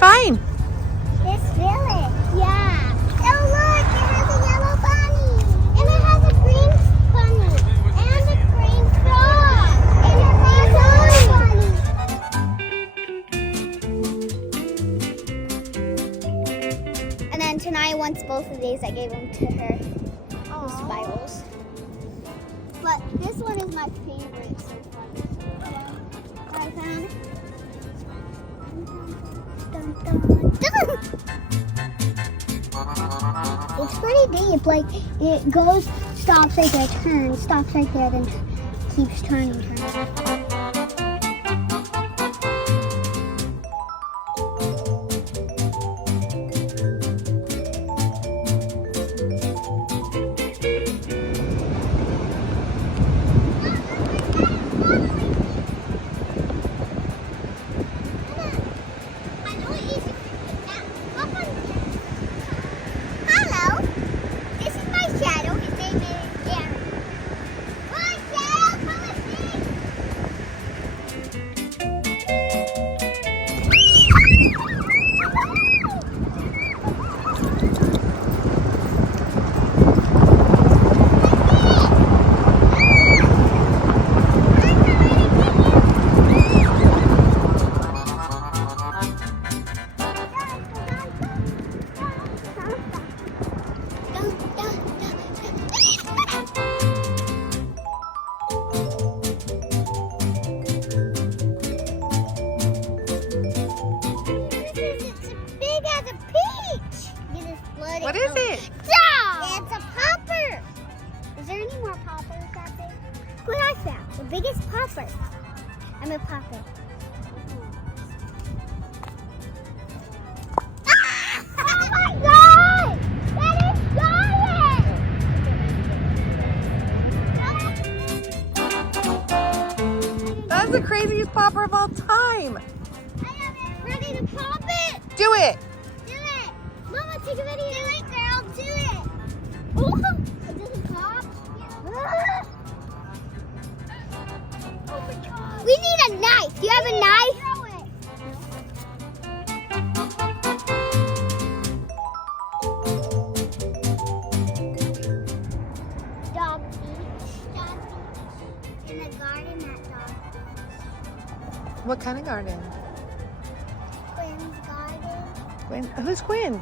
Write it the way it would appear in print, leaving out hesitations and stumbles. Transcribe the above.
find? This village. Yeah. Oh, look, it has a yellow bunny. And it has a green bunny. And a green frog. And a green bunny. And then tonight, once both of these, I gave them to her. These spirals. But this one is my favorite so far. I found it. Dun, dun, dun. It's pretty deep. Like it goes, stops right there, turns, stops right there, then keeps turning. What is it? It's a popper. Is there any more poppers that big? What I found, the biggest popper. I'm a popper. Ah! Oh my God! That is giant! That's the craziest popper of all time. I am ready to pop it. Do it. Do it. Mama, take a video. Do it, girl. Do it. Oh, it doesn't pop. Oh my God. We need a knife. Do you have a knife? Throw it. Dog beach. Dog beach. In the garden at dog beach. What kind of garden? Quinn's garden. Quinn. Who's Quinn?